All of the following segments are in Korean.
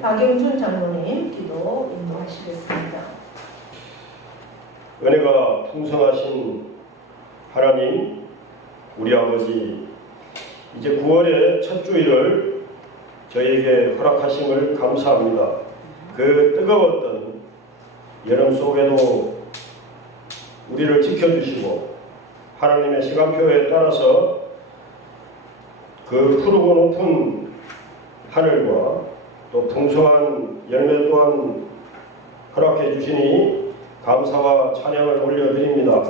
박영준 장로님 기도 인도하시겠습니다. 은혜가 풍성하신 하나님, 우리 아버지, 이제 9월의 첫 주일을 저희에게 허락하심을 감사합니다. 그 뜨거웠던 여름 속에도 우리를 지켜주시고 하나님의 시간표에 따라서 그 푸르고 높은 하늘과 또 풍성한 열매 또한 허락해 주시니 감사와 찬양을 올려드립니다.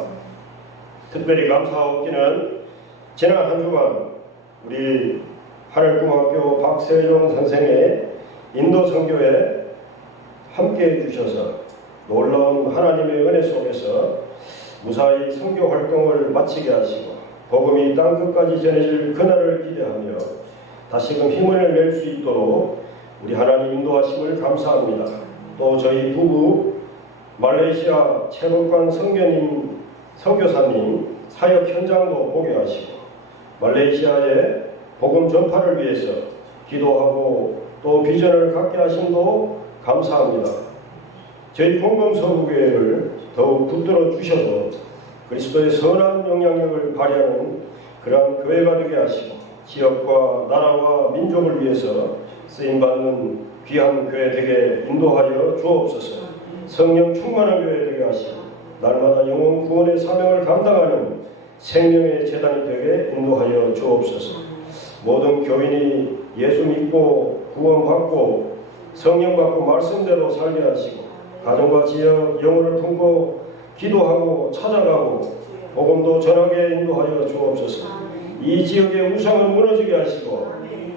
특별히 감사하옵기는 지난 한 주간 우리 하늘궁학교 박세종 선생의 인도 선교에 함께해 주셔서 놀라운 하나님의 은혜 속에서 무사히 선교 활동을 마치게 하시고 복음이 땅끝까지 전해질 그날을 기대하며 다시금 힘을 낼 수 있도록 우리 하나님 인도하심을 감사합니다. 또 저희 부부 말레이시아 체육관 선교사님 사역 현장도 보게 하시고 말레이시아의 복음 전파를 위해서 기도하고 또 비전을 갖게 하심도 감사합니다. 저희 공동서구교회를 더욱 붙들어 주셔서 그리스도의 선한 영향력을 발휘하는 그러한 교회가 되게 하시고 지역과 나라와 민족을 위해서 쓰임받는 귀한 교회 되게 인도하여 주옵소서. 성령 충만한 교회 되게 하시고 날마다 영혼 구원의 사명을 감당하는 생명의 재단이 되게 인도하여 주옵소서. 모든 교인이 예수 믿고 구원받고 성령받고 말씀대로 살게 하시고 가정과 지역 영혼을 품고 기도하고 찾아가고 복음도 전하게 인도하여 주옵소서. 이 지역의 우상은 무너지게 하시고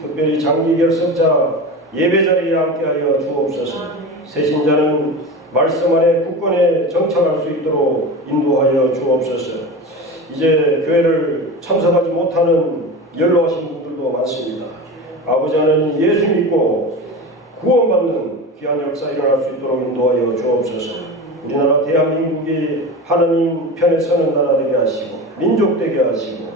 특별히 장기 결석자 예배 자리에 앉게 하여 주옵소서. 새신자는 말씀 안에 굳건히 정착할 수 있도록 인도하여 주옵소서. 이제 교회를 참석하지 못하는 연로하신 분들도 많습니다. 아버지 하나님 예수 믿고 구원받는 귀한 역사 일어날 수 있도록 인도하여 주옵소서. 우리나라 대한민국이 하나님 편에 서는 나라 되게 하시고 민족 되게 하시고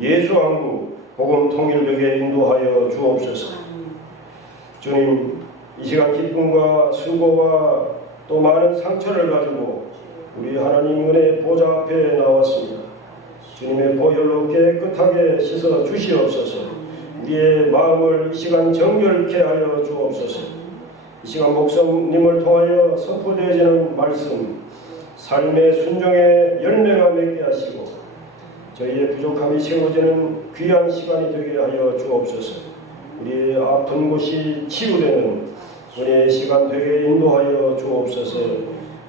예수 한국 복음 통일되게 인도하여 주옵소서. 주님, 이 시간 기쁨과 수고와 또 많은 상처를 가지고 우리 하나님 은혜의 보좌 앞에 나왔습니다. 주님의 보혈로 깨끗하게 씻어 주시옵소서. 우리의 마음을 이 시간 정결케 하여 주옵소서. 이 시간 목사님을 통하여 선포되어지는 말씀, 삶의 순종의 열매가 맺게 하시고 저희의 부족함이 채워지는 귀한 시간이 되게 하여 주옵소서. 우리의 아픈 곳이 치유되는 은혜의 시간 되게 인도하여 주옵소서.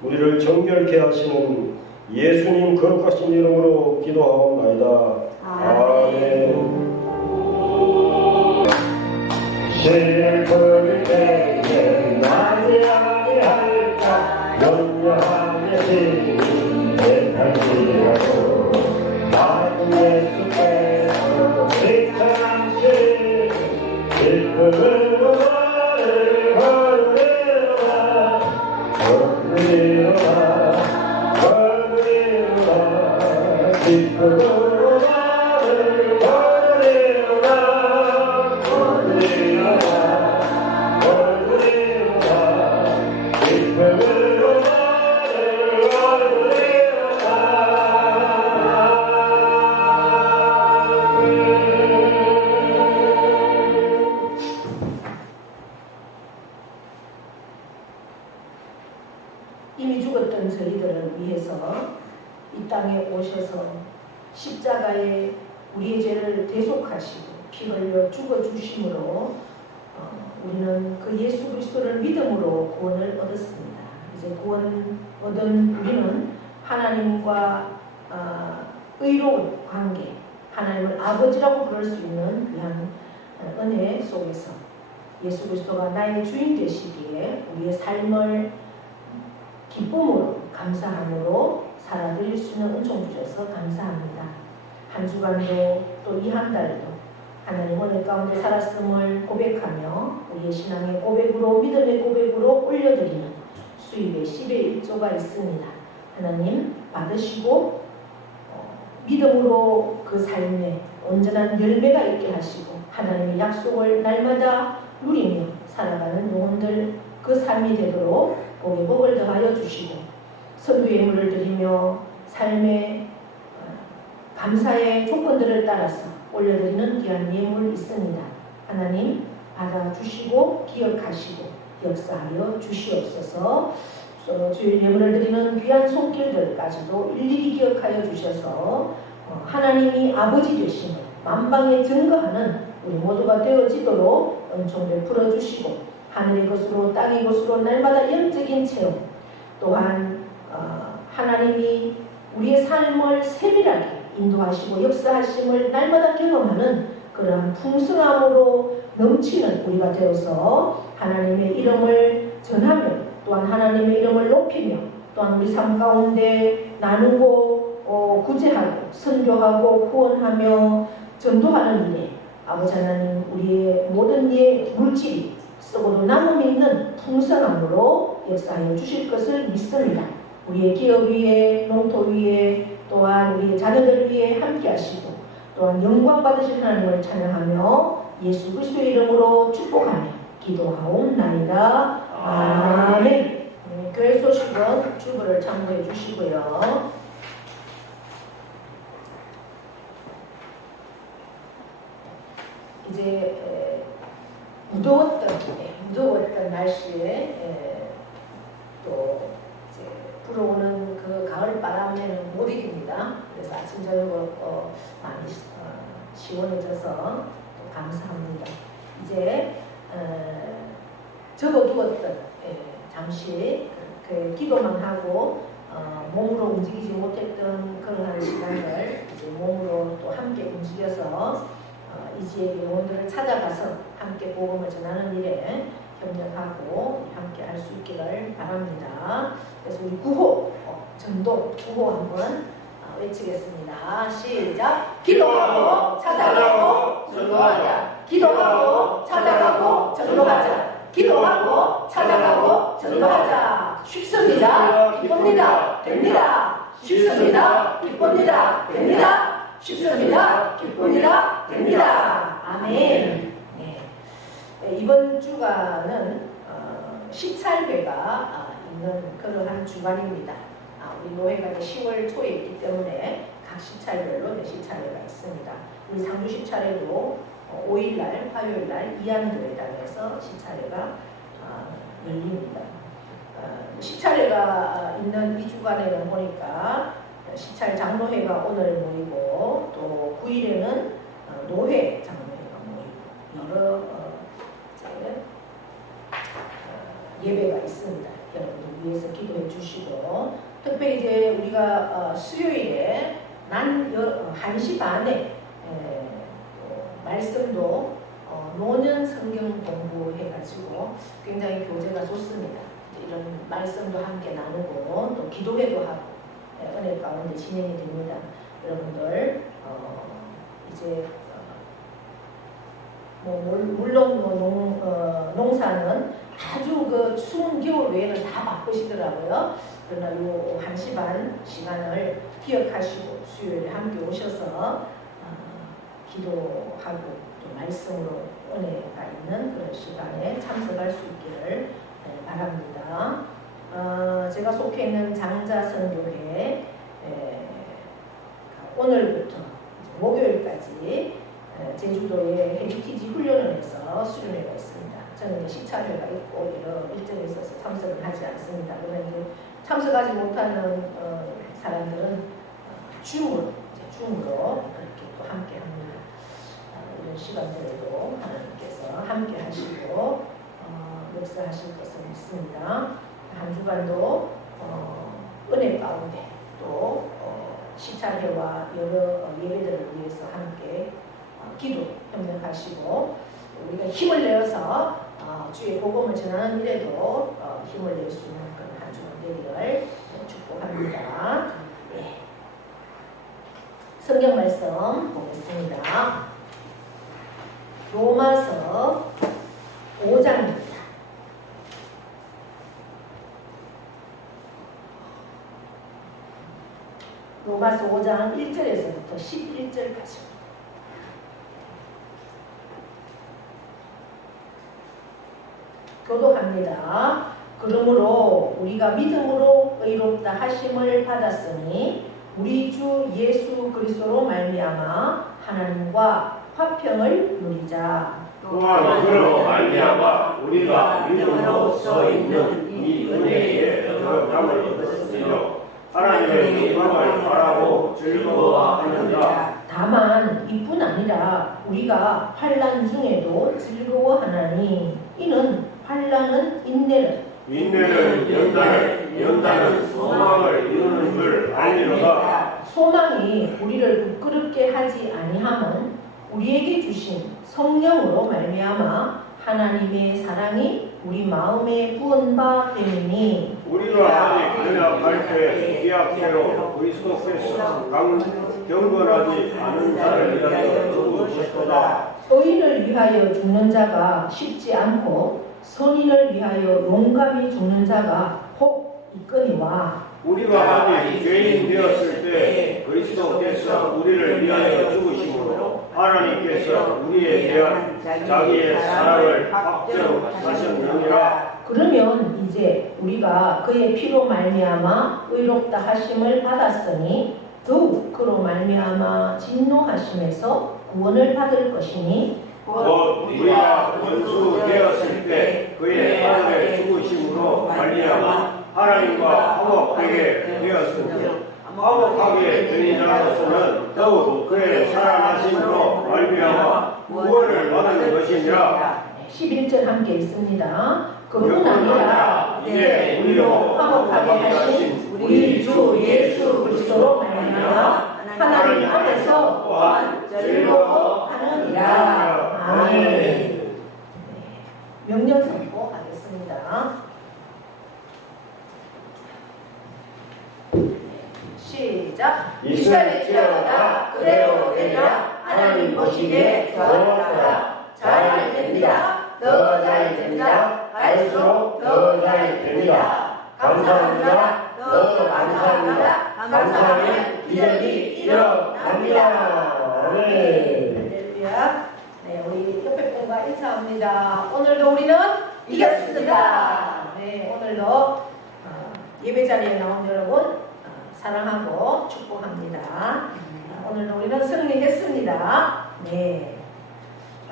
우리를 정결케 하시는 예수님 거룩하신 이름으로 기도하옵나이다. 아멘. 슬픔을 내게 맞이하게 할까 염려하며 지금 내 삶이라고 나는 예수께서 지창하신 슬픔으로 나를 거두리로라 거두리로라 거두리로라 슬픔으로 나를 거두리로라 거두리로라 거두리로라 슬픔으로 나를 거두리로라. 이미 죽었던 저희들을 위해서 이 땅에 오셔서 십자가에 우리의 죄를 대속하시고 피 흘려 죽어주심으로 우리는 그 예수 그리스도를 믿음으로 구원을 얻었습니다. 이제 구원 얻은 우리는 하나님과 의로운 관계, 하나님을 아버지라고 부를 수 있는 귀한 은혜 속에서 예수 그리스도가 나의 주인 되시기에 우리의 삶을 기쁨으로 감사함으로 살아드릴 수 있는 은총 주셔서 감사합니다. 한 주간도 또 이 한 달도 하나님 은혜 가운데 살았음을 고백하며 우리의 신앙의 고백으로 믿음의 고백으로 올려드리는 수입의 10의 1조가 있습니다. 하나님 받으시고 믿음으로 그 삶에 온전한 열매가 있게 하시고 하나님의 약속을 날마다 누리며 살아가는 영혼들 그 삶이 되도록 복에 복을 더하여 주시고 선두 예물을 드리며 삶의 감사의 조건들을 따라서 올려드리는 귀한 예물이 있습니다. 하나님 받아주시고 기억하시고 역사하여 주시옵소서. 주일 예물을 드리는 귀한 손길들까지도 일일이 기억하여 주셔서 하나님이 아버지 되심을 만방에 증거하는 우리 모두가 되어지도록 은총 베풀어 주시고 하늘의 것으로 땅의 것으로 날마다 영적인 체험 또한 하나님이 우리의 삶을 세밀하게 인도하시고 역사하심을 날마다 경험하는 그러한 풍성함으로 넘치는 우리가 되어서 하나님의 이름을 전하며 또한 하나님의 이름을 높이며 또한 우리 삶 가운데 나누고 구제하고 선교하고 후원하며 전도하는 일에 아버지 하나님 우리의 모든 물질이 썩어도 남음이 있는 풍성함으로 역사하여 주실 것을 믿습니다. 우리의 기업 위에 농토 위에 또한 우리의 자녀들 위에 함께 하시고 또한 영광 받으실 하나님을 찬양하며 예수 그리스도의 이름으로 축복하며 기도하옵나이다. 아멘. 교회 소식은 주보를 참고해 주시고요. 이제 무더웠던 날씨에 또 이제 불어오는 그 가을 바람에는 못 이깁니다. 그래서 아침 저녁 많이 시원해져서 감사합니다. 이제 접어두었던 잠시 그 기도만 하고 몸으로 움직이지 못했던 그러한 시간을 이제 몸으로 또 함께 움직여서 이 지역의 영혼들을 찾아가서 함께 복음을 전하는 일에 협력하고 함께 할 수 있기를 바랍니다. 그래서 우리 구호, 전도, 구호 한번 외치겠습니다. 시작! 기도하고 찾아가고 전도하자. 기도하고 찾아가고 전도하자. 기도하고 찾아가고 전도하자. 쉽습니다. 기쁩니다. 됩니다. 쉽습니다. 기쁩니다. 됩니다. 쉽습니다. 기쁩니다. 됩니다. 아멘. 네. 이번 주간은 시찰회가 있는 그러한 주간입니다. 우리 노회가 10월 초에 있기 때문에 각 시찰별로 시찰회가 있습니다. 우리 상주 시찰회도 5일날 화요일날 이안교회당에서 시찰회가 열립니다. 시찰회가 있는 이 주간에는 보니까 시찰 장로회가 오늘 모이고 또 9일에는 노회 장로회가 모이고 여러 예배가 있습니다. 여러분들 위해서 기도해 주시고 특별히 이제 우리가 수요일에 난 1시 반에 말씀도 노년 성경 공부해가지고 굉장히 교재가 좋습니다. 이런 말씀도 함께 나누고 또 기도회도 하고 은혜 가운데 진행이 됩니다. 여러분들 이제 물론 농사는 아주 그 추운 겨울 외에는 다 바쁘시더라고요. 그러나 요 1시 반 시간을 기억하시고 수요일에 함께 오셔서 기도하고 또 말씀으로 은혜가 있는 그런 시간에 참석할 수 있기를 바랍니다. 제가 속해 있는 장자선교회 오늘부터 목요일까지 제주도에 헤리티지 훈련을 해서 수련회가 있습니다. 저는 시찰회가 있고 여러 일정이 있어서 참석을 하지 않습니다. 그러나 이제 참석하지 못하는 사람들은 줌으로 그렇게 또 함께 합니다. 이런 시간들에도 하나님께서 함께 하시고 역사하실 것을 믿습니다. 한 주간도 은혜 가운데 또 시찰회와 여러 예배들을 위해서 함께 기도 협력하시고 우리가 힘을 내어서 주의 복음을 전하는 일에도 힘을 낼 수 있는 그런 한 주간 되기를 축복합니다. 네. 성경 말씀 보겠습니다. 로마서 5장입니다. 로마서 5장 1절에서부터 11절까지. 교독합니다. 그러므로 우리가 믿음으로 의롭다 하심을 받았으니 우리 주 예수 그리스도로 말미암아 하나님과 화평을 누리자. 또한 그로 말미암아 우리가 믿음으로 서 있는 이 은혜의 영광을 얻었으며 하나님의 영광을 바라고 즐거워하느니라. 다만 이뿐 아니라 우리가 환난 중에도 즐거워하나니 이는 환난은 인내를 연단은 소망을 이루는 줄 알리로다. 소망이 우리를 부끄럽게 하지 아니함은 우리에게 주신 성령으로 말미암아 하나님의 사랑이 우리 마음에 부은 바 됨이니 우리가 아직 연약할 때 기약대로 그리스도께서 경건하지 않은 자를 위하여 죽으셨도다. 의인을 위하여 죽는 자가 쉽지 않고 선인을 위하여 용감히 죽는 자가 혹 있거니와 우리가 아직 죄인 되었을 때 그리스도께서 우리를 위하여 죽으심으로 하나님께서 우리에 대한 자기의 사랑을 확정하셨느니라. 그러면 이제 우리가 그의 피로 말미암아 의롭다 하심을 받았으니 더욱 그로 말미암아 진노하심에서 구원을 받을 것이니 곧 우리가 원수 되었을 때 그의 아들의 죽으심으로 말미암아 하나님과 화목되게 되었으며 화목하게 된 자로서는 더욱 그의 살아나심으로 말미암아 구원을 받는 것이니라. 11절 함께 있습니다. 그뿐 아니라 이제 우리로 화목하게 하신 우리 주 예수 그리스도로 말미암아 하나님 앞에서 또한 즐거워하느니라. 아멘. 명령 선포하겠습니다. 시작. 이스라엘 지어다 그대로 되리라. 하나님 보시기에 좋았다. 잘 됩니다. 더 잘 됩니다. 갈수록 더 잘 됩니다. 감사합니다. 더 감사합니다. 감사하면 기적이 일어납니다. 할렐루야. 네, 우리 옆에 분과 인사합니다. 오늘도 우리는 이겼습니다. 네, 오늘도 예배 자리에 나온 여러분 사랑하고 축복합니다. 오늘도 우리는 승리했습니다. 네.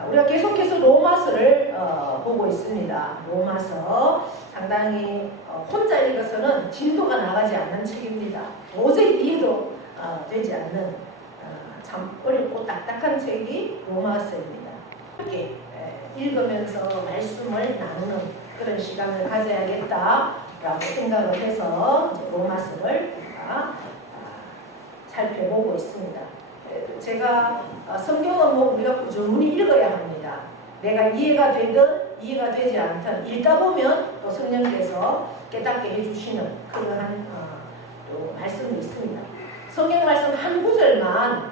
우리가 계속해서 로마서를 보고 있습니다. 로마서 상당히 혼자 읽어서는 진도가 나가지 않는 책입니다. 도저히 이해도 되지 않는 참 어렵고 딱딱한 책이 로마서입니다. 함께 읽으면서 말씀을 나누는 그런 시간을 가져야겠다라고 생각을 해서 이제 로마서를 우리가 살펴보고 있습니다. 제가 성경은 뭐 우리가 꾸준히 읽어야 합니다. 내가 이해가 되든 이해가 되지 않든 읽다 보면 또 성령께서 깨닫게 해주시는 그러한 또 말씀이 있습니다. 성경 말씀 한 구절만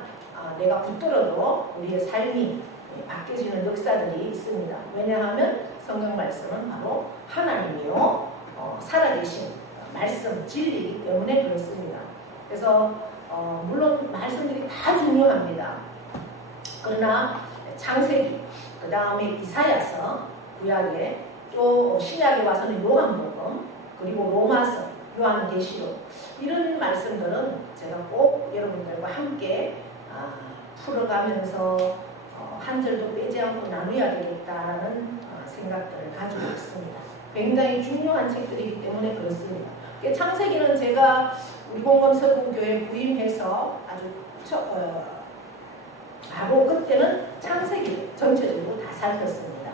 내가 붙들어도 우리의 삶이 바뀌어지는 역사들이 있습니다. 왜냐하면 성경 말씀은 바로 하나님이요 살아계신 말씀 진리이기 때문에 그렇습니다. 그래서 물론 말씀들이 다 중요합니다. 그러나 창세기, 그 다음에 이사야서, 구약에 또 신약에 와서는 요한복음, 그리고 로마서, 요한계시록 이런 말씀들은 제가 꼭 여러분들과 함께 풀어가면서 한 절도 빼지 않고 나누어야 되겠다라는 생각들을 가지고 있습니다. 굉장히 중요한 책들이기 때문에 그렇습니다. 창세기는 제가 우리 공검서군교회 부임해서 아주 바로 그때는 창세기 전체적으로 다 살폈습니다.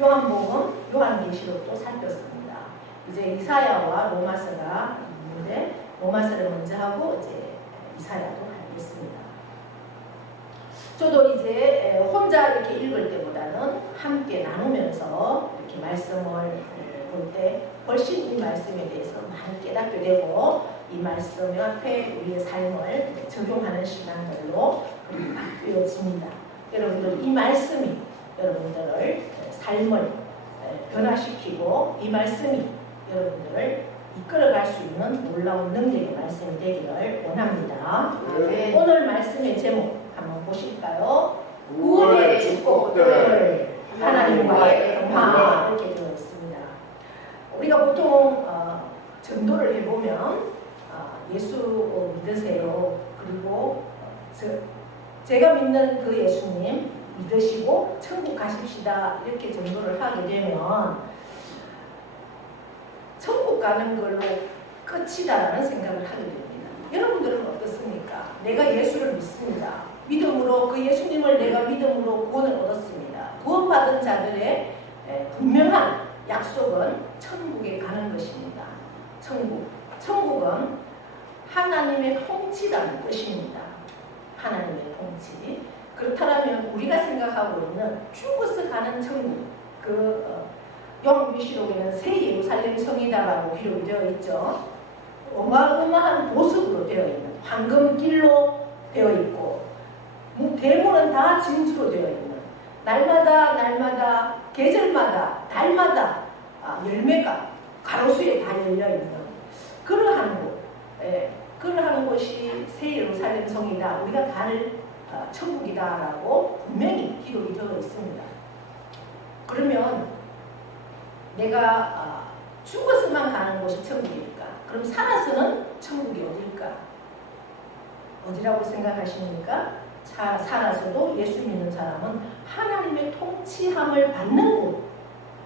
요한복음, 요한계시록도 살폈습니다. 이제 이사야와 로마서가 있는데 로마서를 먼저 하고 이제 이사야도 하겠습니다. 저도 이제 혼자 이렇게 읽을 때보다는 함께 나누면서 이렇게 말씀을 볼 때 훨씬 이 말씀에 대해서 많이 깨닫게 되고 이 말씀 앞에 우리의 삶을 적용하는 시간들로 바뀌어집니다. 여러분들 이 말씀이 여러분들을 삶을 변화시키고 이 말씀이 여러분들을 이끌어갈 수 있는 놀라운 능력의 말씀이 되기를 원합니다. 네. 오늘 말씀의 제목 한번 보실까요? 구원의 축복들 하나님과의 평화 이렇게 되어 있습니다. 우리가 보통 전도를 해보면 예수 믿으세요. 그리고 제가 믿는 그 예수님 믿으시고 천국 가십시다 이렇게 전도를 하게 되면 천국 가는 걸로 끝이다라는 생각을 하게 됩니다. 여러분들은 어떻습니까? 내가 예수를 믿습니다. 믿음으로 그 예수님을 내가 믿음으로 구원을 얻었습니다. 구원받은 자들의 분명한 약속은 천국에 가는 것입니다. 천국은 하나님의 통치라는 뜻입니다. 하나님의 통치. 그렇다면 우리가 생각하고 있는 죽어서 가는 천국, 요한계시록에는 새 예루살렘 성이다라고 기록이 되어 있죠. 어마어마한 보석으로 되어 있는 황금길로 되어 있고 대문은 다 진주로 되어 있는 날마다 계절마다 달마다 열매가 가로수에 다 열려 있는 그러한 곳이 새 예루살렘 성이다. 우리가 갈 천국이다라고 분명히 기록이 되어 있습니다. 그러면 내가 죽어서만 가는 곳이 천국일까? 그럼 살아서는 천국이 어딜까? 어디라고 생각하십니까? 살아서도 예수 믿는 사람은 하나님의 통치함을 받는 곳.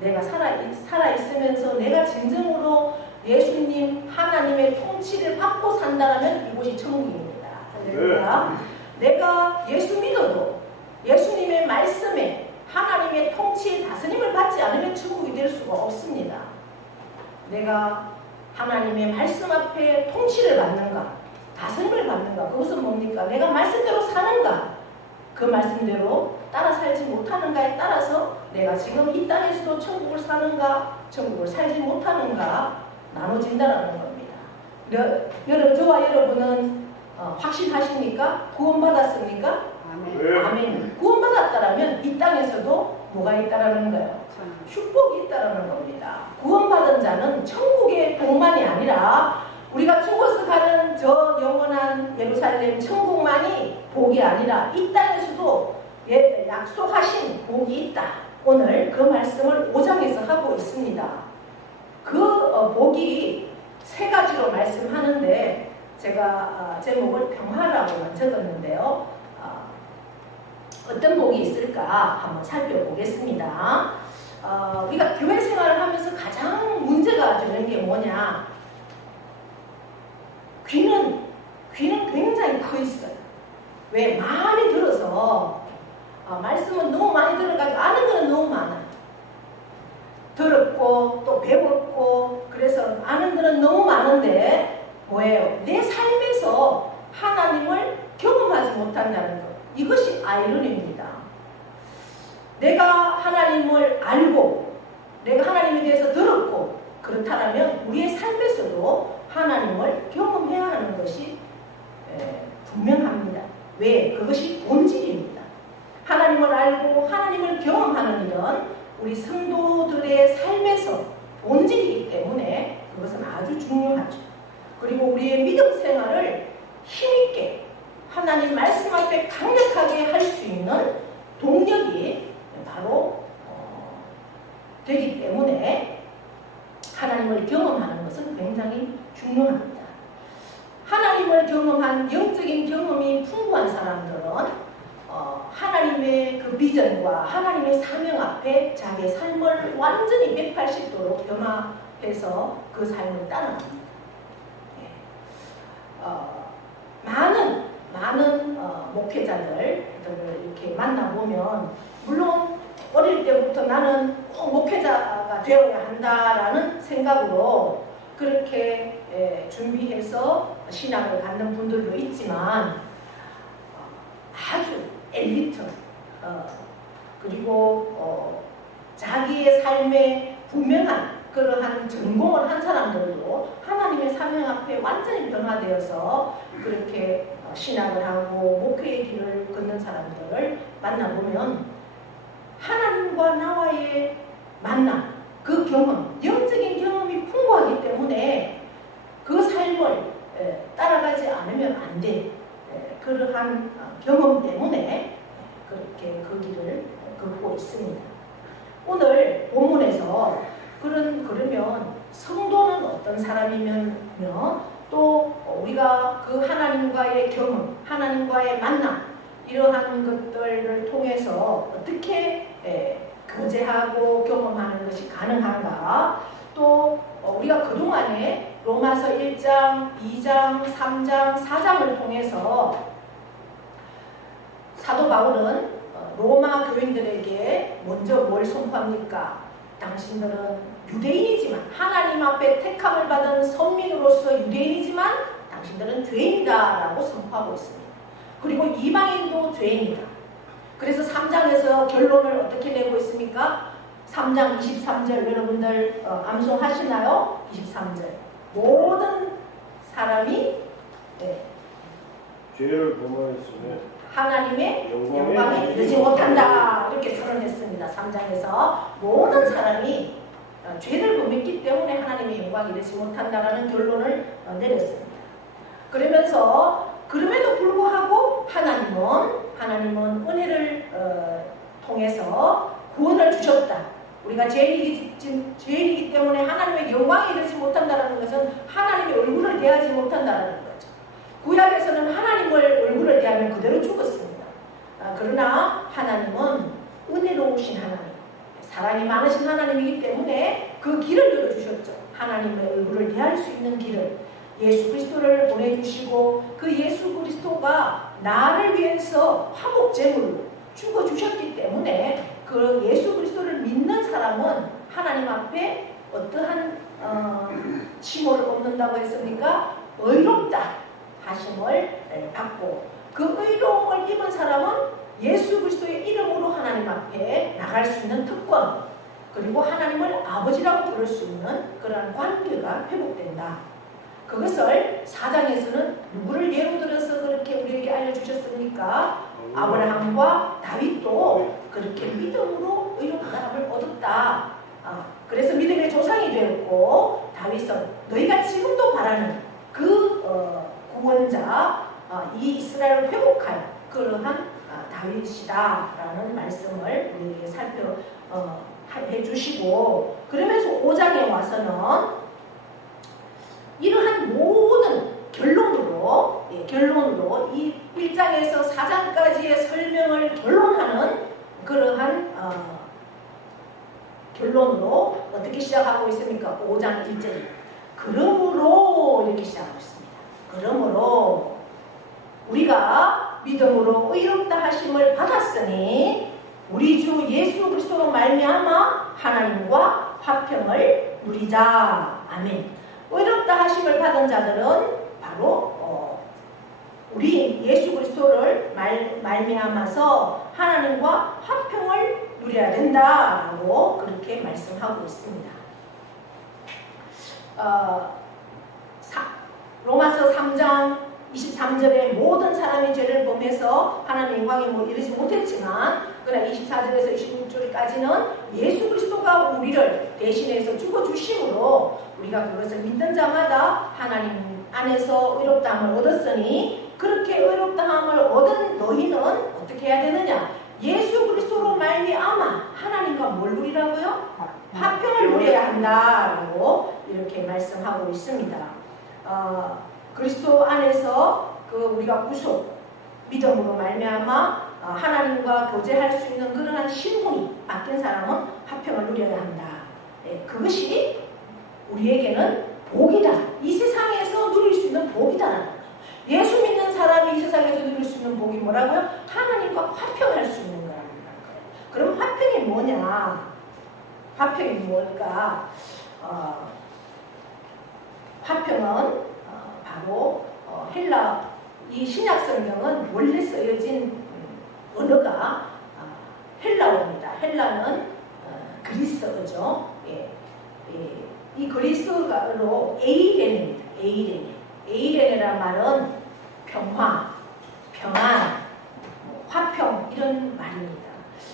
내가 살아있으면서 내가 진정으로 예수님 하나님의 통치를 받고 산다면 이곳이 천국입니다. 할렐루야. 내가 예수 믿어도 예수님의 말씀에 하나님의 통치의 다스림을 받지 않으면 천국이 될 수가 없습니다. 내가 하나님의 말씀 앞에 통치를 받는가, 다스림을 받는가, 그것은 뭡니까? 내가 말씀대로 사는가, 그 말씀대로 따라 살지 못하는가에 따라서 내가 지금 이 땅에서도 천국을 사는가, 천국을 살지 못하는가 나눠진다는 겁니다. 저와 여러분은 확신하십니까? 구원받았습니까? 네. 아멘. 구원받았다라면 이 땅에서도 뭐가 있다라는 거예요? 축복이 있다라는 겁니다. 구원받은 자는 천국의 복만이 아니라 우리가 죽어서 가는 저 영원한 예루살렘 천국만이 복이 아니라 이 땅에서도 약속하신 복이 있다. 오늘 그 말씀을 5장에서 하고 있습니다. 그 복이 세 가지로 말씀하는데 제가 제목을 평화라고 적었는데요. 어떤 복이 있을까 한번 살펴보겠습니다. 우리가 교회 생활을 하면서 가장 문제가 되는 게 뭐냐? 귀는 굉장히 커 있어요. 왜? 많이 들어서 말씀은 너무 많이 들어가지고 아는 거는 너무 많아요. 들었고 또 배웠고 그래서 아는 거는 너무 많은데 뭐예요? 내 삶에서 하나님을 경험하지 못한다는 것. 이것이 아이러니입니다. 내가 하나님을 알고 내가 하나님에 대해서 들었고 그렇다면 우리의 삶에서도 하나님을 경험해야 하는 것이 분명합니다. 왜? 그것이 본질입니다. 하나님을 알고 하나님을 경험하는 일은 우리 성도들의 삶에서 본질이기 때문에 그것은 아주 중요하죠. 그리고 우리의 믿음 생활을 힘있게 하나님 말씀 앞에 강력하게 할 수 있는 동력이 바로 되기 때문에 하나님을 경험하는 것은 굉장히 중요합니다. 하나님을 경험한 영적인 경험이 풍부한 사람들은 하나님의 그 비전과 하나님의 사명 앞에 자기의 삶을 완전히 180도로 변화해서 그 삶을 따라갑니다. 많은 목회자들을 이렇게 만나보면 물론 어릴 때부터 나는 꼭 목회자가 되어야 한다라는 생각으로 그렇게 준비해서 신앙을 갖는 분들도 있지만 아주 엘리트 그리고 자기의 삶에 분명한 그러한 전공을 한 사람들도 하나님의 사명 앞에 완전히 변화되어서 그렇게 신앙을 하고 목회의 길을 걷는 사람들을 만나보면 하나님과 나와의 만남, 그 경험, 영적인 경험이 풍부하기 때문에 그 삶을 따라가지 않으면 안 돼. 그러한 경험 때문에 그렇게 그 길을 걷고 있습니다. 오늘 본문에서 그러면 어떤 사람이면요, 또 우리가 그 하나님과의 경험, 하나님과의 만남, 이러한 것들을 통해서 어떻게 거제하고 경험하는 것이 가능한가. 또 우리가 그동안에 로마서 1장, 2장, 3장, 4장을 통해서 사도 바울은 로마 교인들에게 먼저 뭘 선포합니까? 당신들은 유대인이지만, 하나님 앞에 택함을 받은 선민으로서 유대인이지만 당신들은 죄인이다 라고 선포하고 있습니다. 그리고 이방인도 죄인이다. 그래서 3장에서 결론을 어떻게 내고 있습니까? 3장 23절 여러분들 암송하시나요? 23절 모든 사람이 죄를 범하였으며 하나님의 영광에 이르지 못한다, 이렇게 선언했습니다. 3장에서 모든 사람이 죄를 범했기 때문에 하나님의 영광에 이르지 못한다라는 결론을 내렸습니다. 그러면서 그럼에도 불구하고 하나님은 은혜를 통해서 구원을 주셨다. 우리가 죄인이기 때문에 하나님의 영광에 이르지 못한다는 것은 하나님의 얼굴을 대하지 못한다는 거죠. 구약에서는 하나님을 얼굴을 대하면 그대로 죽었습니다. 그러나 하나님은 은혜로우신 하나님, 사랑이 많으신 하나님이기 때문에 그 길을 열어주셨죠. 하나님의 얼굴을 대할 수 있는 길을, 예수 그리스도를 보내주시고 그 예수 그리스도가 나를 위해서 화목제물로 죽어주셨기 때문에 그 예수 그리스도를 믿는 사람은 하나님 앞에 어떠한 칭호를 얻는다고 했습니까? 의롭다 하심을 받고, 그 의로움을 입은 사람은 예수 그리스도의 이름으로 하나님 앞에 나갈 수 있는 특권, 그리고 하나님을 아버지라고 부를 수 있는 그러한 관계가 회복된다. 그것을 4장에서는 누구를 예로 들어서 그렇게 우리에게 알려주셨습니까? 아브라함과 다윗도 그렇게 믿음으로 의롭다함을 얻었다. 그래서 믿음의 조상이 되었고, 다윗은 너희가 지금도 바라는 그 구원자, 이 이스라엘을 회복할 그러한 다윗이다라는 말씀을 우리에게 해주시고, 그러면서 5장에 와서는 이러한 모든 결론으로 이 1장에서 4장까지의 설명을 결론하는 그러한 결론으로 어떻게 시작하고 있습니까? 5장 1절 그러므로 이렇게 시작하고 있습니다. 그러므로 우리가 믿음으로 의롭다 하심을 받았으니 우리 주 예수 그리스도로 말미암아 하나님과 화평을 누리자. 아멘. 의롭다 하심을 받은 자들은 바로 우리 예수 그리스도를 말미암아서 하나님과 화평을 누려야 된다라고 그렇게 말씀하고 있습니다. 로마서 3장 23절에 모든 사람이 죄를 범해서 하나님의 영광에 이르지 못했지만, 그러나 24절에서 26절까지는 예수 그리스도가 우리를 대신해서 죽어주심으로 우리가 그것을 믿는 자마다 하나님 안에서 의롭다함을 얻었으니, 그렇게 의롭다함을 얻은 너희는 어떻게 해야 되느냐? 예수 그리스도로 말미암아 하나님과 뭘 누리라고요? 화평을 누려야 한다라고 이렇게 말씀하고 있습니다. 그리스도 안에서 우리가 구속, 믿음으로 말미암아 하나님과 교제할 수 있는 그러한 신분이 바뀐 사람은 화평을 누려야 한다. 그것이 우리에게는 복이다. 이 세상에서 누릴 수 있는 복이다. 예수 믿는 사람이 이 세상에서 누릴 수 있는 복이 뭐라고요? 하나님과 화평할 수 있는 거라는 거예요. 그럼 화평이 뭐냐? 화평이 뭘까? 화평은 바로 헬라, 이 신약 성경은 원래 쓰여진 언어가 헬라어입니다. 헬라는 그리스어죠. 이 그리스어로 에이레네입니다. 에이레네란 말은 평화, 평안, 화평 이런 말입니다.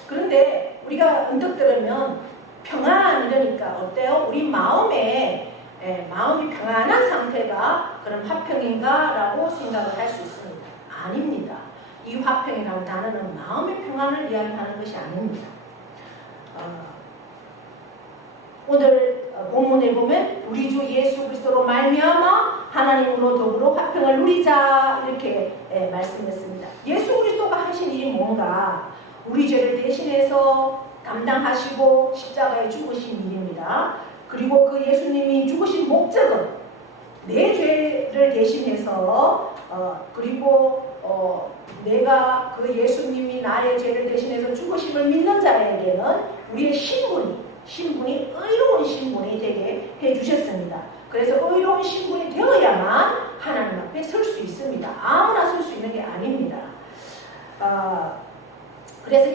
그런데 우리가 언뜻 들으면 평안 이러니까 어때요? 우리 마음이 평안한 상태가 그런 화평인가? 라고 생각을 할 수 있습니다. 아닙니다. 이 화평이라는 단어는 마음의 평안을 이야기하는 것이 아닙니다. 오늘 본문에 보면 우리 주 예수 그리스도로 말미암아 하나님으로 더불어 화평을 누리자 이렇게 말씀했습니다. 예수 그리스도가 하신 일이 뭔가 우리 죄를 대신해서 담당하시고 십자가에 죽으신 일입니다. 그리고 그 예수님이 죽으신 목적은 내 죄를 대신해서 그리고 내가 그 예수님이 나의 죄를 대신해서 죽으심을 믿는 자에게는 우리의 신분이 의로운 신분이 되게 해주셨습니다. 그래서 의로운 신분이 되어야만 하나님 앞에 설 수 있습니다. 아무나 설 수 있는 게 아닙니다. 그래서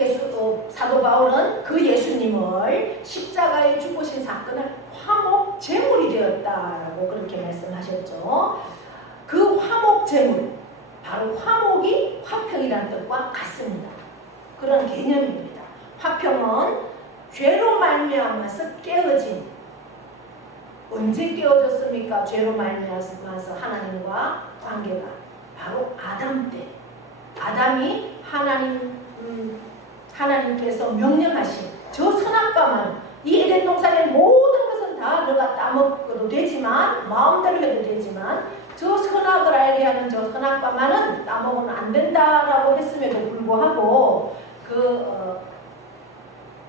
사도 바울은 그 예수님을 십자가에 죽으신 사건을 화목 제물이 되었다라고 그렇게 말씀하셨죠. 그 화목 제물, 바로 화목이 화평이라는 뜻과 같습니다. 그런 개념입니다. 화평은 죄로 말미암아서 깨어진, 언제 깨어졌습니까? 죄로 말미암아서 하나님과 관계가 바로 아담 때, 아담이 하나님께서 명령하신 저 선악과만, 이 에덴 동산의 모든 것은 다 너가 따먹어도 되지만, 마음대로 해도 되지만 저 선악을 알게 하는 저 선악과만은 따먹으면 안 된다라고 했음에도 불구하고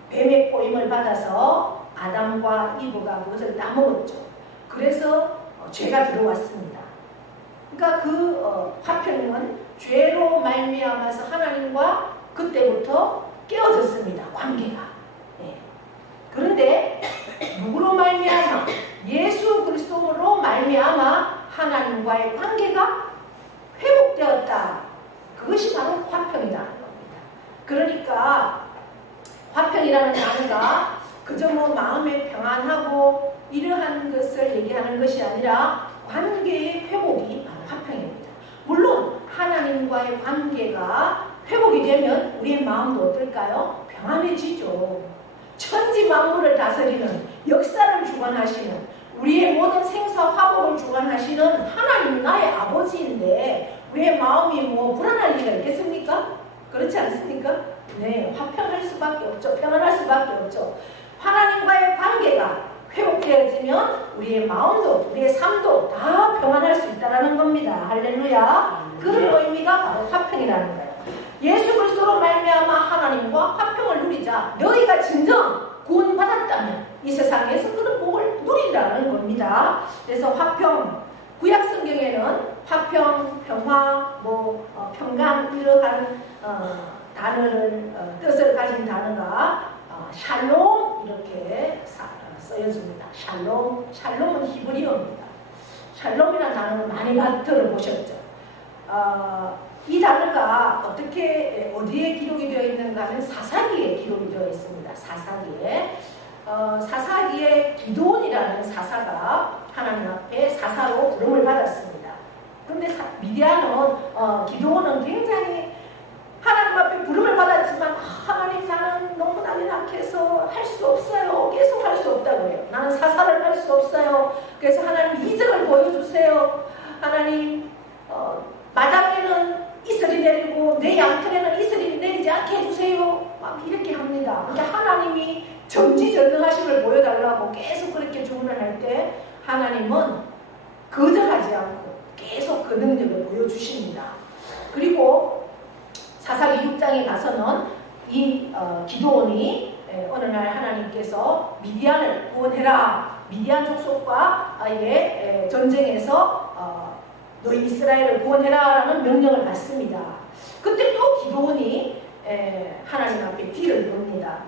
뱀의 꼬임을 받아서 아담과 이브가 그것을 따먹었죠. 그래서 죄가 들어왔습니다. 그러니까 화평은 죄로 말미암아서 하나님과 그때부터 깨어졌습니다. 관계가. 그런데 누구로 말미암아? 예수 그리스도로 말미암아 하나님과의 관계가 회복되었다. 그것이 바로 화평이라는 겁니다. 그러니까 화평이라는 단어가 그저 마음에 평안하고 이러한 것을 얘기하는 것이 아니라 관계의 회복이 바로 화평입니다. 물론 하나님과의 관계가 회복이 되면 우리의 마음도 어떨까요? 평안해지죠. 천지 만물을 다스리는, 역사를 주관하시는, 우리의 모든 생사 화복을 주관하시는 하나님이 나의 아버지인데 우리의 마음이 불안할 리가 있겠습니까? 그렇지 않습니까? 네, 화평할 수밖에 없죠. 평안할 수밖에 없죠. 하나님과의 관계가 회복되어지면 우리의 마음도, 우리의 삶도 다 평안할 수 있다는 겁니다. 할렐루야. 그런 의미가 바로 화평이라는 거예요. 예수 그리스도로 말미암아 하나님과 화평을 누리자. 너희가 진정 구원받았다면 이 세상에서 그런 복을 누린다는 겁니다. 그래서 화평, 구약 성경에는 화평, 평화, 평강 이러한 단어를 뜻을 가진 단어가 샬롬 이렇게 쓰여집니다. 샬롬은 히브리어입니다. 샬롬이라는 단어를 많이 들어보셨죠? 이 단어가 어디에 기록이 되어 있는가 하면 사사기에 기록이 되어 있습니다. 사사기에 기드온이라는 사사가 하나님 앞에 사사로 부름을 받았습니다. 그런데 미디안은 기드온은 굉장히 하나님 앞에 부름을 받았지만 하나님 나는 너무나게 약해서 할 수 없어요. 계속 할 수 없다고 해요. 나는 사사를 할 수 없어요. 그래서 하나님 이적을 보여주세요. 하나님 마당에는 이슬이 내리고 내 양털에는 이슬이 내리지 않게 해주세요. 막 이렇게 합니다. 그러니까 하나님이 전지전능하심을 보여달라고 계속 그렇게 주문을 할 때 하나님은 거절하지 않고 계속 그 능력을 보여주십니다. 그리고 사사기 6장에 가서는 이 기드온이 어느 날 하나님께서 미디안을 구원해라. 미디안 족속과의 전쟁에서 너희 이스라엘을 구원해라 라는 명령을 받습니다. 그때 또 기드온이 하나님 앞에 뒤를 돕니다.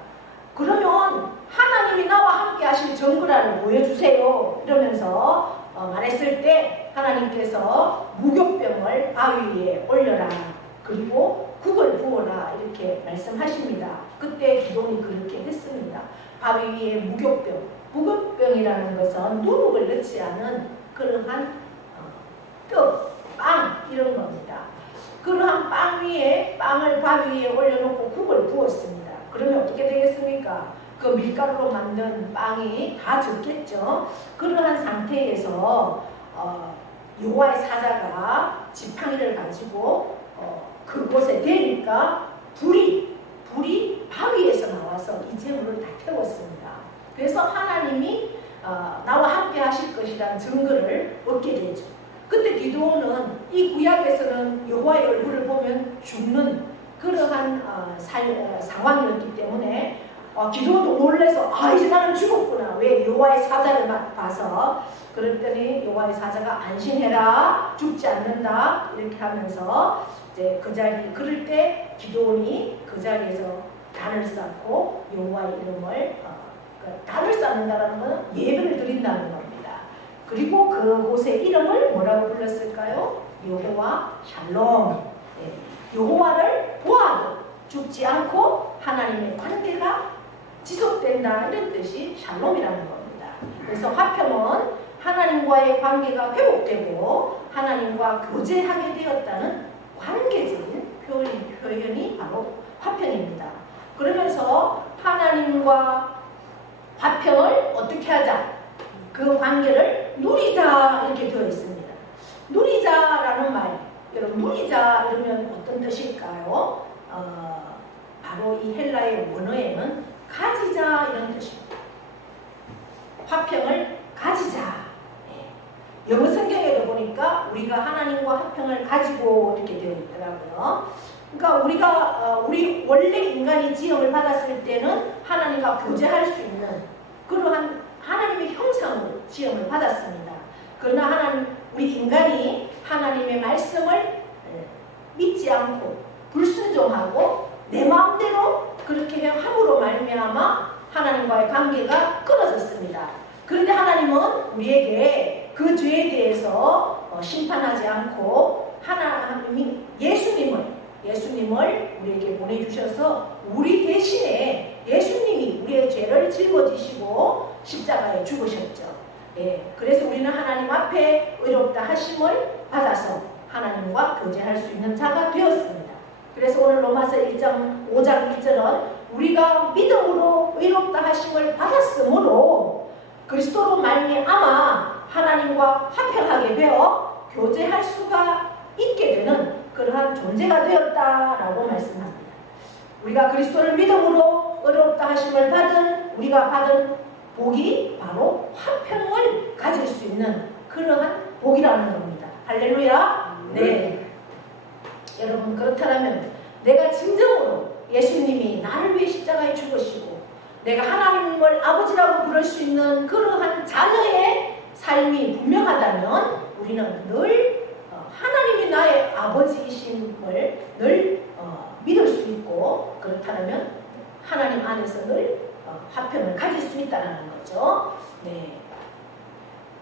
그러면 하나님이 나와 함께 하실 정글화를 보여주세요 이러면서 말했을 때 하나님께서 무교병을 바위 위에 올려라. 그리고 국을 부어라 이렇게 말씀하십니다. 그때 기도원이 그렇게 했습니다. 바위 위에 무교병이라는 것은 누룩을 넣지 않은 그러한 떡, 빵 이런 겁니다. 그러한 빵을 바위 위에 올려놓고 국을 부었습니다. 그러면 어떻게 되겠습니까? 그 밀가루로 만든 빵이 다 적겠죠. 그러한 상태에서 여호와의 사자가 지팡이를 가지고 그곳에 대니까 불이 바위에서 나와서 이 재물을 다 태웠습니다. 그래서 하나님이 나와 함께 하실 것이라는 증거를 얻게 되죠. 그때 기드온은 이 구약에서는 여호와의 얼굴을 보면 죽는 그러한 상황이었기 때문에 기드온도 놀라서 이제 나는 죽었구나. 왜? 여호와의 사자를 봐서. 그랬더니 여호와의 사자가 안심해라, 죽지 않는다 이렇게 하면서 이제 그 자리, 그럴 때 기드온이 그 자리에서 단을 쌓고 여호와의 이름을 단을 쌓는다라는 것은 예배를 드린다는 겁니다. 그리고 그곳의 이름을 뭐라고 불렀을까요? 여호와 샬롬. 여호와를 보아도 죽지 않고 하나님의 관계가 지속된다, 이런 뜻이 샬롬이라는 겁니다. 그래서 화평은 하나님과의 관계가 회복되고 하나님과 교제하게 되었다는 관계적인 표현이 바로 화평입니다. 그러면서 하나님과 화평을 어떻게 하자? 그 관계를 누리자 이렇게 되어 있습니다. 누리자라는 말, 여러분 누리자 이러면 어떤 뜻일까요? 바로 이 헬라의 원어에는 가지자 이런 뜻입니다. 화평을 가지자. 영어 성경에도 보니까 우리가 하나님과 화평을 가지고 이렇게 되어 있더라고요. 그러니까 우리 원래 인간이 지음을 받았을 때는 하나님과 교제할 수 있는 그러한 하나님의 형상으로 지음을 받았습니다. 그러나 우리 인간이 하나님의 말씀을 믿지 않고 불순종하고 내 마음대로 그렇게 함으로 말미암아 하나님과의 관계가 끊어졌습니다. 그런데 하나님은 우리에게 그 죄에 대해서 심판하지 않고 하나님이 예수님을 우리에게 보내주셔서 우리 대신에 예수님이 우리의 죄를 짊어지시고 십자가에 죽으셨죠. 그래서 우리는 하나님 앞에 의롭다 하심을 받아서 하나님과 교제할 수 있는 자가 되었습니다. 그래서 오늘 로마서 1장 5장 2절은 우리가 믿음으로 의롭다 하심을 받았으므로 그리스도로 말미암아 하나님과 화평하게 되어 교제할 수가 있게 되는 그러한 존재가 되었다라고 말씀합니다. 우리가 그리스도를 믿음으로 의롭다 하심을 우리가 받은 복이 바로 화평을 가질 수 있는 그러한 복이라는 겁니다. 할렐루야. 네. 여러분, 그렇다면 내가 진정으로 예수님이 나를 위해 십자가에 죽으시고 내가 하나님을 아버지라고 부를 수 있는 그러한 자녀의 삶이 분명하다면 우리는 늘 하나님이 나의 아버지이심을 늘 믿을 수 있고, 그렇다면 하나님 안에서 늘 화평을 가질 수 있다는 거죠. 네.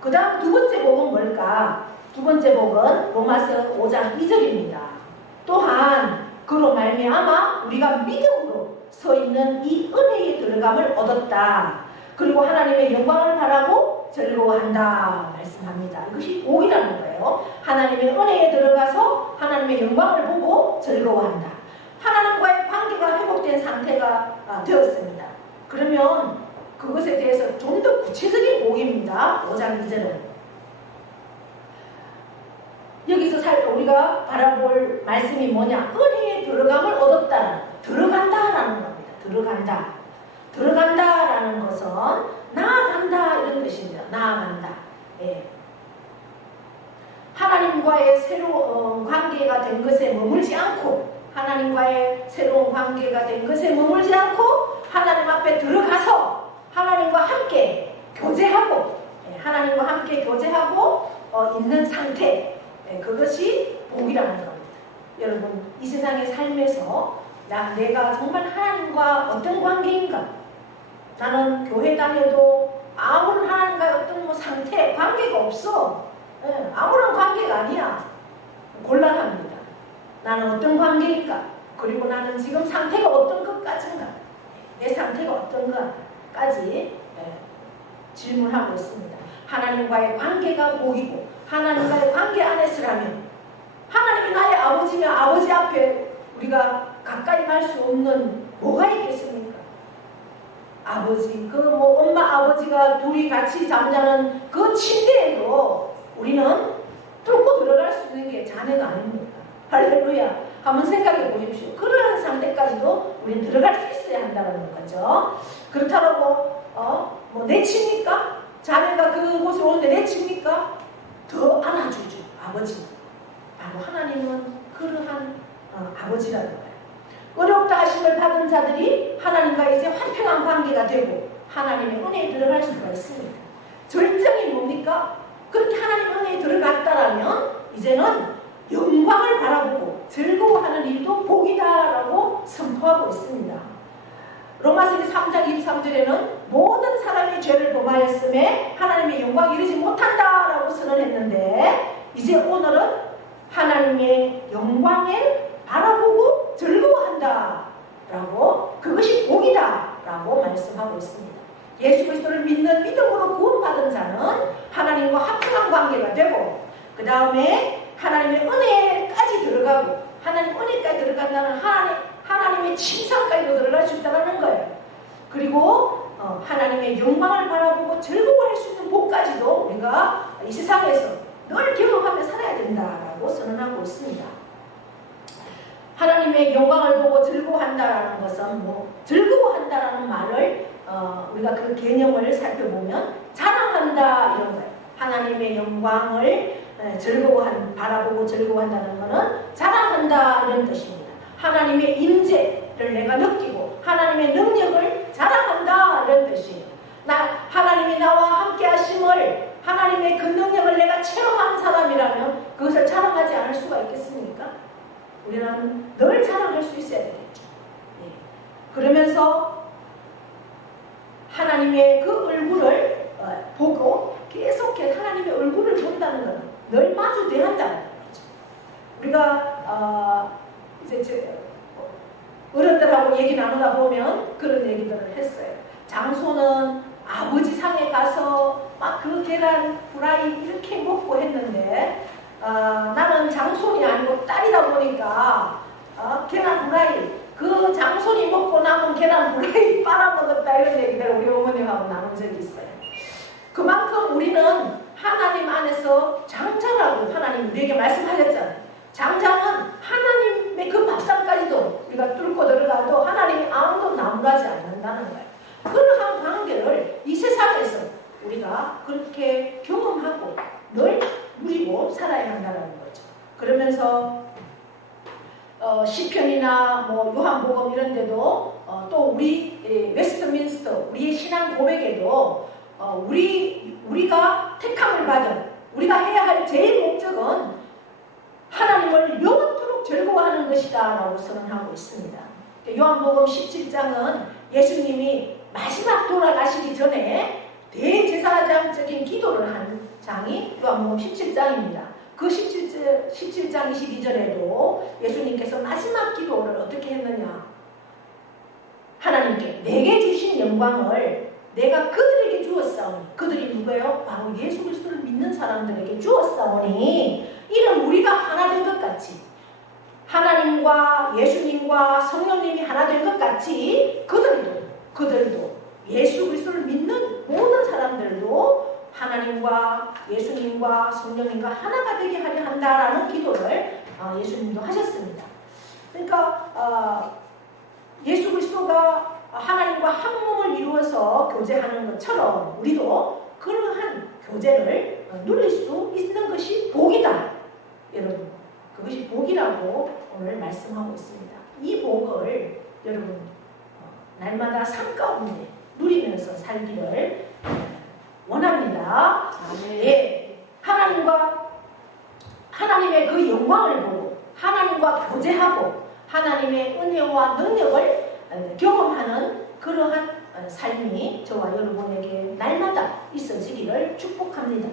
그 다음 두 번째 복은 뭘까? 두 번째 복은 로마서 5장 2절입니다. 또한 그로 말미암아 우리가 믿음으로 서 있는 이 은혜의 들어감을 얻었다. 그리고 하나님의 영광을 바라고 즐거워한다 말씀합니다. 이것이 복이라는 거예요. 하나님의 은혜에 들어가서 하나님의 영광을 보고 즐거워한다. 하나님과의 관계가 회복된 상태가 되었습니다. 그러면 그것에 대해서 좀 더 구체적인 복입니다. 5장 2절은 여기서 우리가 바라볼 말씀이 뭐냐? 은혜에 들어감을 얻었다. 들어간다라는 겁니다. 들어간다라는 것은 나아간다 이런 뜻입니다. 나아간다. 예. 하나님과의 새로운 관계가 된 것에 머물지 않고 하나님과의 새로운 관계가 된 것에 머물지 않고 하나님 앞에 들어가서 하나님과 함께 교제하고 하나님과 함께 교제하고 있는 상태, 그것이 복이라는 겁니다. 여러분, 이 세상의 삶에서 내가 정말 하나님과 어떤 관계인가? 나는 교회 다녀도 아무런 하나님과의 어떤 상태, 관계가 없어. 아무런 관계가 아니야. 곤란합니다. 나는 어떤 관계인가? 그리고 나는 지금 상태가 어떤 것까지인가? 내 상태가 어떤가까지 질문하고 있습니다. 하나님과의 관계가 복이고 하나님과의 관계 안에서라면 하나님이 나의 아버지면 아버지 앞에 우리가 가까이 갈 수 없는 뭐가 있겠습니까? 아버지, 엄마 아버지가 둘이 같이 잠자는 그 침대에도 우리는 뚫고 들어갈 수 있는 게 자녀가 아닙니까? 할렐루야. 한번 생각해 보십시오. 그러한 상태까지도 우리는 들어갈 수 있어야 한다는 거죠. 그렇다고 내 치니까 자녀 외칩니까? 더 안아주죠. 아버지. 바로 하나님은 그러한 아버지라는 거예요. 어렵다 하심을 받은 자들이 하나님과 이제 화평한 관계가 되고 하나님의 은혜에 들어갈 수가 있습니다. 절정이 뭡니까? 그렇게 하나님의 은혜에 들어갔다라면 이제는 영광을 바라보고 즐거워하는 일도 복이다라고 선포하고 있습니다. 로마서 3장 23절에는 모든 사람이 죄를 범하였음에 하나님의 영광에 이르지 못한다라고 선언했는데 이제 오늘은 하나님의 영광을 바라보고 즐거워한다라고 그것이 복이다라고 말씀하고 있습니다. 예수 그리스도를 믿는 믿음으로 구원받은 자는 하나님과 화평한 관계가 되고 그 다음에 하나님의 은혜까지 들어가고 하나님 은혜까지 들어간다는 하나님의 칭찬까지도 들어갈 수 있다는 거예요. 그리고 하나님의 영광을 바라보고 즐거워할 수 있는 복까지도 우리가 이 세상에서 늘 경험하며 살아야 된다라고 선언하고 있습니다. 하나님의 영광을 보고 즐거워한다라는 것은 즐거워한다라는 말을 우리가 그 개념을 살펴보면 자랑한다 이런 거예요. 하나님의 영광을 바라보고 즐거워한다는 것은 자랑한다 이런 뜻입니다. 하나님의 임재를 내가 느끼고 하나님의 능력을 자랑한다 이런 뜻이에요. 하나님이 나와 함께 하심을 하나님의 그 능력을 내가 체험한 사람이라면 그것을 자랑하지 않을 수가 있겠습니까? 우리는 늘 자랑할 수 있어야 되겠죠. 예. 그러면서 하나님의 그 얼굴을 보고 계속해 하나님의 얼굴을 본다는 것은 늘 마주대야 한다는 거죠. 우리가 이제 어른들하고 얘기 나누다 보면 그런 얘기들을 했어요. 장소는 아버지 상에 가서 막 그 계란 후라이 이렇게 먹고 했는데 나는 장손이 아니고 딸이다 보니까 계란 후라이 그 장손이 먹고 남은 계란 후라이 빨아먹었다 이런 얘기를 우리 어머님하고 나눈 적이 있어요. 그만큼 우리는 하나님 안에서 장자라고 하나님 우리에게 말씀하셨잖아요. 장자는 하나님의 그 밥상까지도 우리가 뚫고 들어가도 하나님이 아무도 나무라지 않는다는 거예요. 그러한 관계를 이 세상에서 우리가 그렇게 경험하고 늘 누리고 살아야 한다는 거죠. 그러면서 시편이나 요한복음 이런 데도 또 우리 웨스트민스터 우리의 신앙 고백에도 우리가 택함을 받은 우리가 해야 할 제일 목적은 하나님을 영원토록 즐거워하는 것이다 라고 선언하고 있습니다. 요한복음 17장은 예수님이 마지막 돌아가시기 전에 대제사장적인 기도를 한 장이 요한복음 17장입니다. 그 17장 22절에도 예수님께서 마지막 기도를 어떻게 했느냐? 하나님께 내게 주신 영광을 내가 그들에게 주었사오니 그들이 누구예요? 바로 예수 그리스도를 믿는 사람들에게 주었사오니 이는 우리가 하나 된 것 같이 하나님과 예수님과 성령님이 하나 된 것 같이 그들도 예수 그리스도를 믿는 모든 사람들도 하나님과 예수님과 성령님과 하나가 되게 하려 한다라는 기도를 예수님도 하셨습니다. 그러니까 예수 그리스도가 하나님과 한 몸을 이루어서 교제하는 것처럼 우리도 그러한 교제를 누릴 수 있는 것이 복이다. 여러분, 그것이 복이라고 오늘 말씀하고 있습니다. 이 복을 여러분 날마다 삶 가운데 누리면서 살기를 원합니다. 예, 하나님의 그 영광을 보고 하나님과 교제하고 하나님의 은혜와 능력을 경험하는 그러한 삶이 저와 여러분에게 날마다 있어지기를 축복합니다.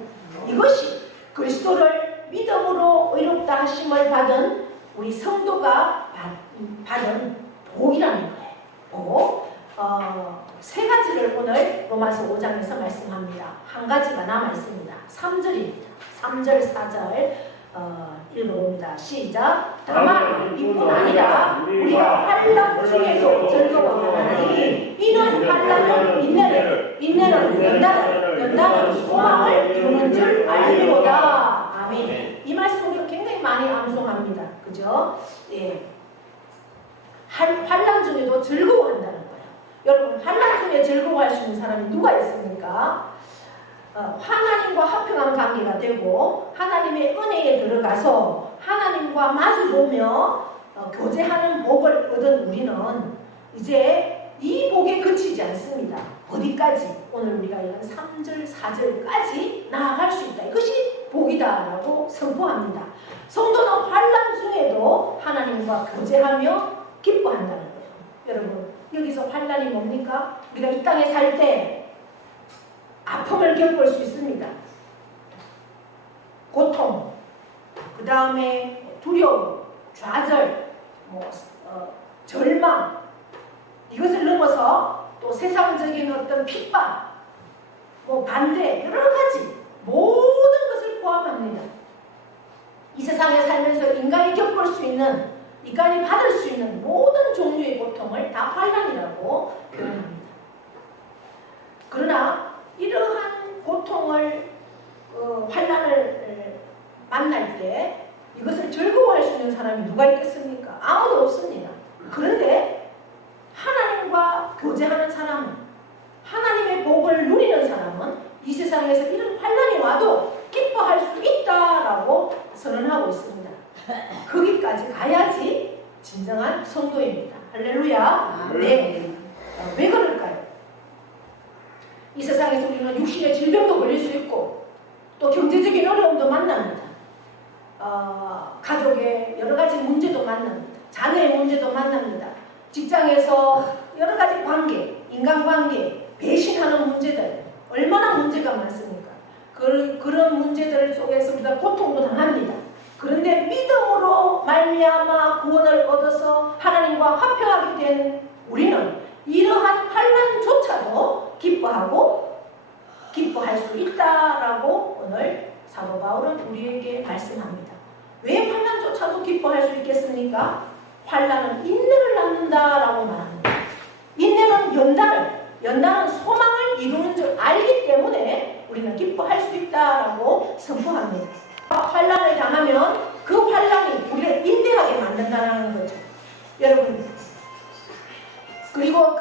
이것이 그리스도를 믿음으로 의롭다 하심을 받은 우리 성도가 받은 복이라는 거예요. 복. 세 가지를 오늘 로마서 5장에서 말씀합니다. 한 가지가 남아있습니다. 3절입니다. 3절, 4절 읽어봅니다. 시작. 다만 이뿐 아니라 우리가 환난 중에도 즐거워하나니 이는 환난은 인내를 연단은 소망을 이루는 줄 알리로다. 아멘. 이 말씀 우리가 굉장히 많이 암송합니다. 그죠? 예. 환난 중에도 즐거워한다는 거예요. 여러분, 환난 중에 즐거워할 수 있는 사람이 누가 있습니까? 하나님과 화평한 인간관계가 되고 하나님의 은혜에 들어가서 하나님과 마주보며 교제하는 복을 얻은 우리는 이제 이 복에 그치지 않습니다. 어디까지? 오늘 우리가 읽은 3절, 4절까지 나아갈 수 있다. 이것이 복이다라고 선포합니다. 성도는 환난 중에도 하나님과 교제하며 기뻐한다는 거예요. 여러분, 여기서 환난이 뭡니까? 우리가 이 땅에 살 때 아픔을 겪을 수 있습니다. 고통, 그 다음에 두려움, 좌절, 절망, 이것을 넘어서 또 세상적인 어떤 핍박, 반대, 여러 가지 모든 것을 포함합니다. 이 세상에 살면서 인간이 겪을 수 있는, 인간이 받을 수 있는 모든 종류의 고통을 다 환난이라고 표현합니다. 그러나 이러한 고통을, 환난을 만날 때 이것을 즐거워할 수 있는 사람이 누가 있겠습니까? 아무도 없습니다. 그런데 하나님과 교제하는 사람은, 하나님의 복을 누리는 사람은 이 세상에서 이런 환난이 와도 기뻐할 수 있다라고 선언하고 있습니다. 거기까지 가야지 진정한 성도입니다. 할렐루야. 네. 왜 그럴까요? 이 세상에서 우리는 육신의 질병도 걸릴 수 있고 또 경제적인 어려움도 만납니다. 가족의 여러 가지 문제도 만납니다. 자녀의 문제도 만납니다. 직장에서 여러 가지 관계, 인간관계, 배신하는 문제들, 얼마나 문제가 많습니까? 그런 문제들 속에서 우리가 고통도 당합니다. 그런데 믿음으로 말미암아 구원을 얻어서 하나님과 화평하게 된 우리는 이러한 환난조차도 기뻐할 수 있다라고 오늘 사도 바울은 우리에게 말씀합니다. 왜 환난조차도 기뻐할 수 있겠습니까? 환난은 인내를 낳는다라고 말합니다. 인내는 연단은 소망을 이루는 줄 알기 때문에 우리는 기뻐할 수 있다라고 선포합니다. 환난을 당하면 그 환난이 우리를 인내하게 만든다는 거죠. 여러분, 그리고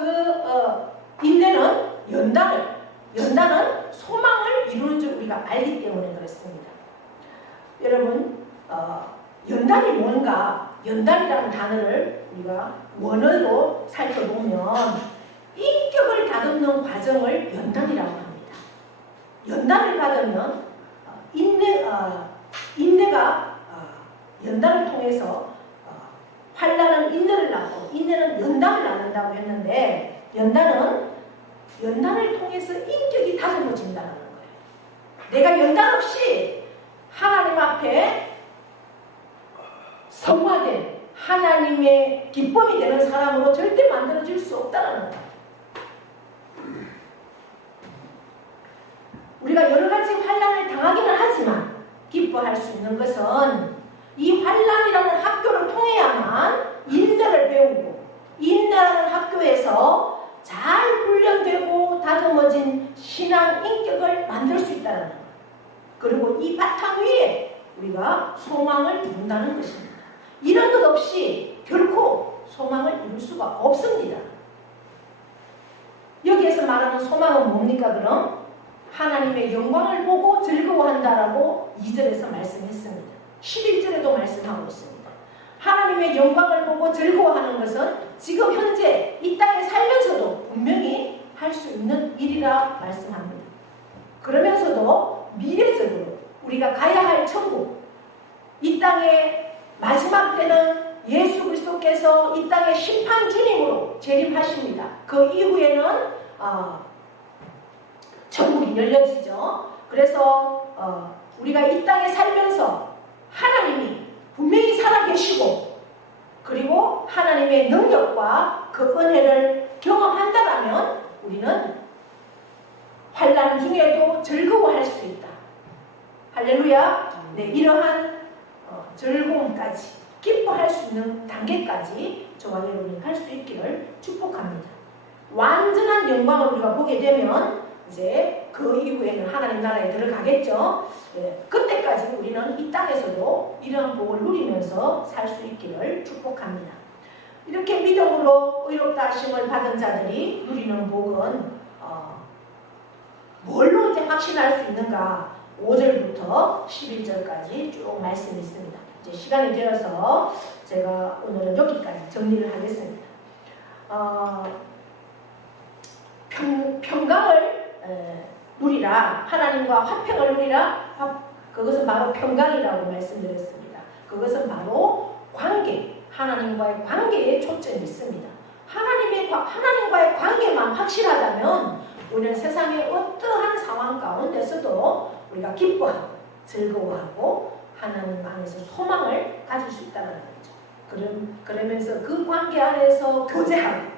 인내는 연단은 소망을 이루는 줄 우리가 알기 때문에 그렇습니다. 여러분, 연단이 뭔가? 연단이라는 단어를 우리가 원어로 살펴보면 인격을 다듬는 과정을 연단이라고 합니다. 연단을 받으면 인내가 연단을 통해서 환난은 인내를 낳고 인내는 연단을 낳는다고 했는데 연단을 통해서 인격이 다듬어진다는 거예요. 내가 연단 없이 하나님 앞에 성화된 하나님의 기쁨이 되는 사람으로 절대 만들어질 수 없다는 거예요. 우리가 여러 가지 환난을 당하기는 하지만 기뻐할 수 있는 것은 이 환난이라는 학교를 통해야만 인내를 배우고 인내라는 학교에서 잘 훈련되고 다듬어진 신앙 인격을 만들 수 있다는 거예요. 그리고 이 바탕 위에 우리가 소망을 이룬다는 것입니다. 이런 것 없이 결코 소망을 이룰 수가 없습니다. 여기에서 말하는 소망은 뭡니까 그럼? 하나님의 영광을 보고 즐거워한다라고 2절에서 말씀했습니다. 11절에도 말씀하고 있습니다. 하나님의 영광을 보고 즐거워하는 것은 지금 현재 이 땅에 살면서도 분명히 할 수 있는 일이라 말씀합니다. 그러면서도 미래적으로 우리가 가야 할 천국, 이 땅의 마지막 때는 예수 그리스도께서 이 땅의 심판 주님으로 재림하십니다. 그 이후에는 천국이 열려지죠. 그래서 우리가 이 땅에 살면서 하나님이 분명히 살아계시고 그리고 하나님의 능력과 그 은혜를 경험한다면 우리는 환난 중에도 즐거워할 수 있다. 할렐루야. 네, 이러한 즐거움까지 기뻐할 수 있는 단계까지 저와 여러분이 갈 수 있기를 축복합니다. 완전한 영광을 우리가 보게 되면 이제 그 이후에는 하나님 나라에 들어가겠죠. 예, 그때까지 우리는 이 땅에서도 이러한 복을 누리면서 살 수 있기를 축복합니다. 이렇게 믿음으로 의롭다 하심을 받은 자들이 누리는 복은 뭘로 이제 확신할 수 있는가? 5절부터 11절까지 쭉 말씀이 있습니다. 이제 시간이 되어서 제가 오늘은 여기까지 정리를 하겠습니다. 평강을 누리라, 하나님과 화평을 누리라. 그것은 바로 평강이라고 말씀드렸습니다. 그것은 바로 관계, 하나님과의 관계에 초점이 있습니다. 하나님과의 관계만 확실하다면 우리는 세상의 어떠한 상황 가운데서도 우리가 기뻐하고 즐거워하고 하나님 안에서 소망을 가질 수 있다는 거죠. 그러면서 그 관계 안에서 교제하고,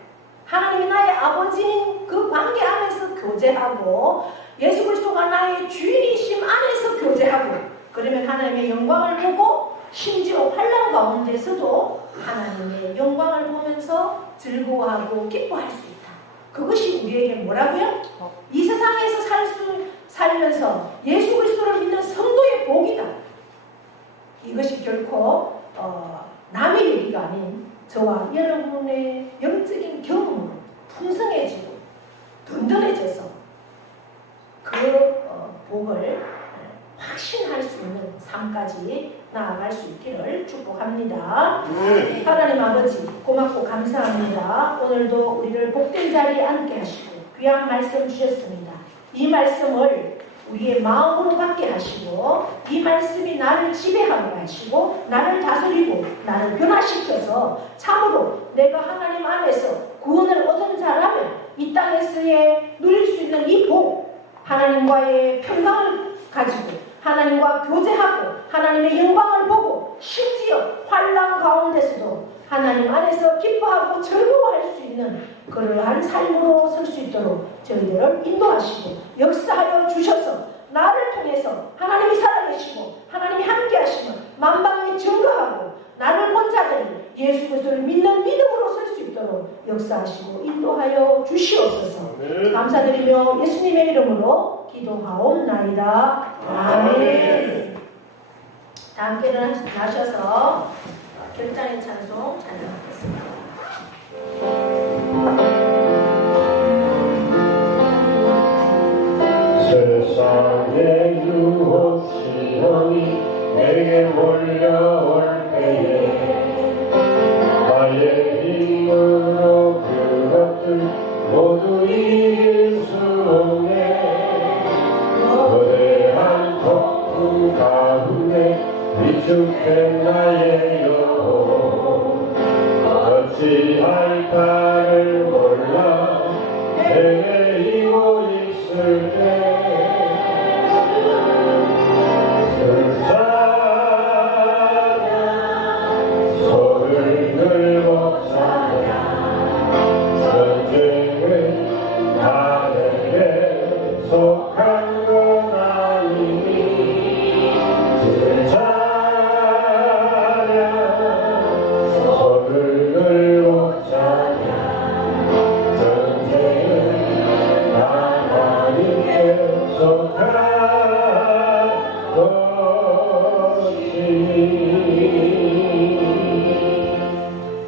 하나님이 나의 아버지인 그 관계 안에서 교제하고, 예수 그리스도가 나의 주인이심 안에서 교제하고, 그러면 하나님의 영광을 보고 심지어 환난 가운데서도 하나님의 영광을 보면서 즐거워하고 기뻐할 수 있다. 그것이 우리에게 뭐라고요? 이 세상에서 살면서 예수 그리스도를 믿는 성도의 복이다. 이것이 결코 남의 얘기가 아닌 저와 여러분의 영적인 경험으로 풍성해지고 든든해져서 그 복을 확신할 수 있는 삶까지 나아갈 수 있기를 축복합니다. 하나님 아버지 고맙고 감사합니다. 오늘도 우리를 복된 자리에 앉게 하시고 귀한 말씀 주셨습니다. 이 말씀을 우리의 마음으로 받게 하시고 이 말씀이 나를 지배하게 하시고 나를 다스리고 나를 변화시켜서 참으로 내가 하나님 안에서 구원을 얻은 자라면 이 땅에서의 누릴 수 있는 이 복, 하나님과의 평강을 가지고 하나님과 교제하고 하나님의 영광을 보고 심지어 환난 가운데서도 하나님 안에서 기뻐하고 즐거워할 수 있는 그러한 삶으로 설 수 있도록 저희들을 인도하시고 역사하여 주셔서 나를 통해서 하나님이 살아계시고 하나님이 함께 하시면 만방에 증거하고 나를 본 자들이 예수 그리스도를 믿는 믿음으로 설 수 있도록 역사하시고 인도하여 주시옵소서. 감사드리며 예수님의 이름으로 기도하옵나이다. 아멘. 다 함께 일어나셔서 결단의 찬송 찬양하겠습니다. 세상의 유혹 시험이 내게 몰려올 때에 나의 힘으로 그것들 모두 이길 수 없네. 거대한 폭풍 가운데 위축된 나의 영혼 어찌할까를 몰라 헤매이고 있을 때 손을 들고 찬양 전쟁은 나에게 속한 건 아니니 찬양 손을 들고 찬양 전쟁은 하나님께 속한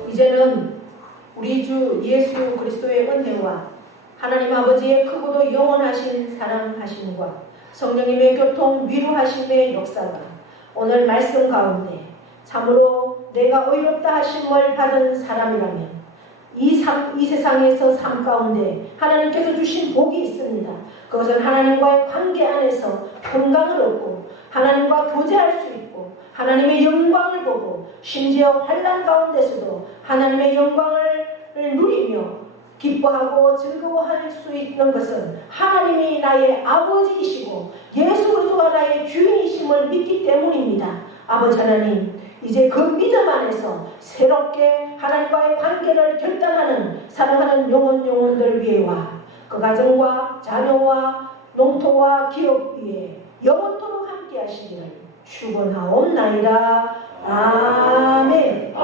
이제는 우리 주 예수 그리스도의 은혜와 하나님 아버지의 크고도 영원하신 사랑하심과 성령님의 교통 위로하심의 역사가 오늘 말씀 가운데 참으로 내가 의롭다 하심을 받은 사람이라면 이 세상에서 삶 가운데 하나님께서 주신 복이 있습니다. 그것은 하나님과의 관계 안에서 평강을 얻고 하나님과 교제할 수 있고 하나님의 영광을 보고 심지어 환난 가운데서도 하나님의 영광을 누리며 기뻐하고 즐거워할 수 있는 것은 하나님이 나의 아버지이시고 예수 그리스도가 나의 주인이심을 믿기 때문입니다. 아버지 하나님, 이제 그 믿음 안에서 새롭게 하나님과의 관계를 결단하는 사랑하는 영혼들 위에와 그 가정과 자녀와 농토와 기업 위에 영원토록 함께 하시기를 축원하옵나이다. 아멘.